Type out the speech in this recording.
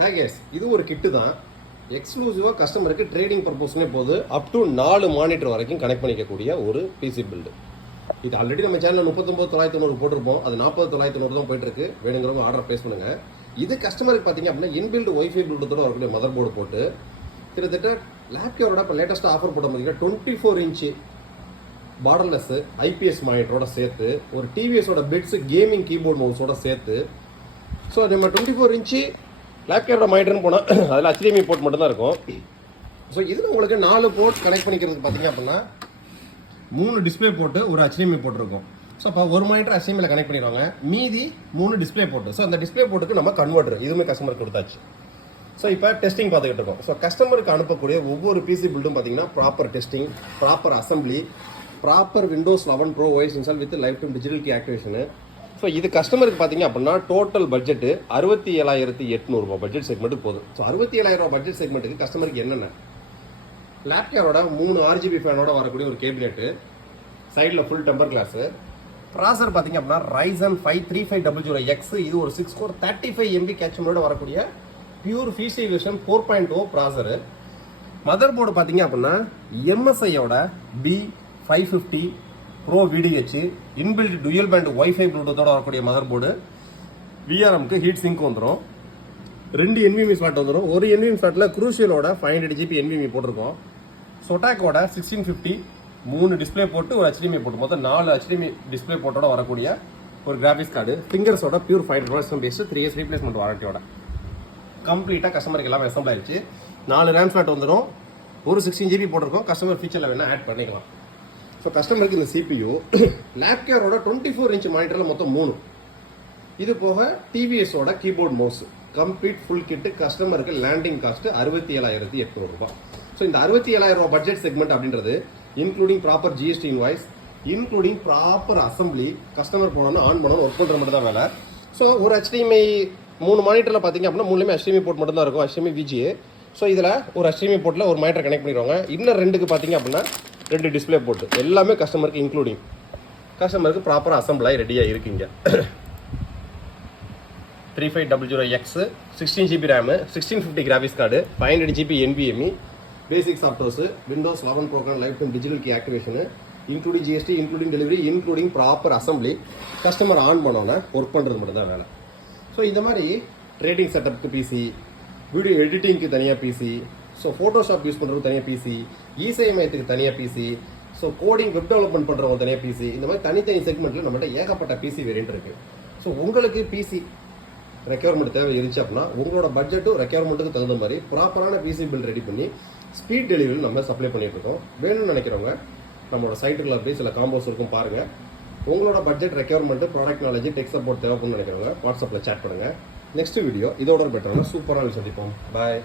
ஹேகேஸ் இது ஒரு கிட்டு தான். எக்ஸ்க்ளூசிவாக கஸ்டமருக்கு ட்ரேடிங் பர்பஸ்னே போது அப் டு 4 மானிட்டர் வரைக்கும் கனெக்ட் பண்ணிக்கக்கூடிய ஒரு பிசி பில்டு. இது ஆல்ரெடி நம்ம சேனலில் 39,990 போட்டிருப்போம். அது 40,990 தான் போயிட்டு இருக்கு. வேணுங்கிறவங்க ஆர்டர் பேஸ் பண்ணுங்க. இது கஸ்டமருக்கு பார்த்தீங்க அப்படின்னா இன்பில்டு ஒய்ஃபை பில்டத்தோட வரக்கூடிய மதர் போர்டு போட்டு கிட்டத்தட்ட லேப்டாப்போட இப்போ லேட்டஸ்ட்டாக ஆஃபர் போட்ட பார்த்தீங்கன்னா 24 இன்ச்சு பார்டர்லெஸ் ஐபிஎஸ் மானிட்டரோட சேர்த்து ஒரு டிவிஎஸோட பிட்ஸ் கேமிங் கீபோர்ட் மவுஸோட சேர்த்து ஸோ நம்ம 24 இன்ச்சு லேப்டாப்போட மானிட்டர்னு போனால் அதில் HDMI போர்ட் மட்டும்தான் இருக்கும். ஸோ இதில் உங்களுக்கு 4 போர்ட் கனெக்ட் பண்ணிக்கிறதுக்கு பார்த்தீங்க அப்படின்னா 3 டிஸ்பிளே போட்டு ஒரு HDMI போர்ட் இருக்கும். ஸோ அப்போ ஒரு மானிட்டர் HDMIயில் கனெக்ட் பண்ணிடுவாங்க, மீதி 3 டிஸ்பிளே போட்டு. ஸோ அந்த டிஸ்பிளே போர்ட்டுக்கு நம்ம கன்வெர்ட்டர் இதுவுமே கஸ்டமருக்கு கொடுத்தாச்சு. ஸோ இப்போ டெஸ்டிங் பார்த்துக்கிட்டு இருக்கோம். ஸோ கஸ்டமருக்கு அனுப்பக்கூடிய ஒவ்வொரு பிசி பில்டும் பார்த்தீங்கன்னா proper testing, proper assembly, proper Windows 11 Pro OS install with life time digital key activation. So இது கஸ்டமருக்கு பார்த்தீங்க அப்படின்னா டோட்டல் பட்ஜெட்டு 67,800 பட்ஜெட் செக்மெண்ட்டுக்கு போகுது. ஸோ 67,000 பட்ஜெட் செக்மெண்ட்டுக்கு கஸ்டமருக்கு என்னென்ன லேப்டாப்போட 3 RGB ஃபேனோட வரக்கூடிய ஒரு கேபினெட்டு, சைடில் ஃபுல் டெம்பர் கிளாஸு, ப்ராசர் பார்த்தீங்க அப்படின்னா Ryzen 5 3500X. இது ஒரு 6 கோர் 35 MB கேட்சமோட வரக்கூடிய pure PC version 4.0 processor. Motherboard பார்த்தீங்க அப்படின்னா MSIயோட B550 Pro VDH inbuilt dual band wifi ப்ளூடூத்தோட வரக்கூடிய மதர் போர்டு. VRMக்கு ஹீட் சிங்க் வந்துடும், 2 NVMe ஸ்லாட் வந்துடும். ஒரு NVMe ஸ்லாட்டில் குரூஷியலோட 500 GB NVMe போட்டிருக்கோம். சொட்டாக்கோட 1650 3 டிஸ்பிளே போட்டு ஒரு HDMI போட்டு மொத்தம் 4 HDMI டிஸ்பிளே போட்டோட வரக்கூடிய ஒரு கிராஃபிக்ஸ் கார்டு. ஃபிங்கர்ஸோட பியூர் 500 பேஸ்ட் 3 இயர்ஸ் ரீப்ளேஸ்மெண்ட் வாரண்டியோட கம்ப்ளீட்டாக கஸ்டமருக்கு எல்லாமே அசம்பிள் ஆயிடுச்சு. 4 ரேம் ஸ்லாட் வந்துடும், ஒரு 16 GB போட்டிருக்கோம். கஸ்டமர் ஃபீச்சரில் வேணால் ஆட் பண்ணிக்கலாம். ஸோ கஸ்டமருக்கு இந்த CPU லேப்டாப்போட 24 இன்ச் மானிட்டரில் மொத்தம் 3. இது போக டிவிஎஸோட keyboard mouse complete full kit கஸ்டமருக்கு லேண்டிங் காஸ்ட் 67,800 ஸோ இந்த 67,000 பட்ஜெட் செக்மெண்ட் அப்படின்றது including proper GST invoice, including proper assembly, customer போனோம்னா ஆன் பண்ணணும், ஒர்க் பண்ணுற மட்டும் தான் வேலை. ஸோ ஒரு HDMI 3 மானிட்டரில் பார்த்தீங்க அப்படின்னா 3லேயுமே HDMI போர்ட் மட்டும் தான் இருக்கும், HDMI VGA. ஸோ இதில் ஒரு HDMI போர்ட்டில் ஒரு மானிட்டர் கனெக்ட் பண்ணிடுவாங்க. இன்னும் 2க்கு பார்த்தீங்க அப்படின்னா 2 டிஸ்பிளே போட்டு எல்லாமே கஸ்டமருக்கு இன்க்ளூடிங் கஸ்டமருக்கு ப்ராப்பராக அசம்பிளாகி ரெடியாக இருக்குங்க. 3500X 16 GB RAM, 1650 graphics card, 500 GB NVMe, basic softwares, Windows 11 program life time digital key activation, including GST, including delivery, including proper assembly, customer on பண்ணோன்னா ஒர்க் பண்ணுறது மட்டும் தான் வேலை. ஸோ இந்த மாதிரி ட்ரேடிங் செட்டப்புக்கு பிசி, வீடியோ எடிட்டிங்க்கு தனியாக பிசி, ஸோ ஃபோட்டோஷாப் யூஸ் பண்ணுறதுக்கு தனியாக பிசி, இசையமயத்துக்கு தனியாக PC, so coding web development பண்ணுறவங்க தனியாக பிசி, இந்த மாதிரி தனித்தனி செக்மெண்ட்டில் நம்மகிட்ட ஏகப்பட்ட பிசி வேரியன்ட் இருக்குது. ஸோ உங்களுக்கு பிசி ரெக்யர்மெண்ட் தேவை இருந்துச்சு அப்படின்னா உங்களோட பட்ஜெட்டும் ரெக்யர்மெண்ட்டுக்கு தகுந்த மாதிரி ப்ராப்பரான பிசி பில் ரெடி பண்ணி ஸ்பீட் டெலிவரி நம்ம சப்ளை பண்ணிட்டு இருக்கோம். வேணும்னு நினைக்கிறவங்க நம்மளோட சைட்டுக்குள்ள போய் சில காம்போஸ் இருக்கும் பாருங்கள். உங்களோட budget requirement, product knowledge, tech support தேவைப்படுன்னு நினைக்கிறவங்க வாட்ஸ்அப்பில் சேட் பண்ணுங்கள். நெக்ஸ்ட் வீடியோ இதோட பெட்டரான சூப்பரான சந்திப்போம். பாய்.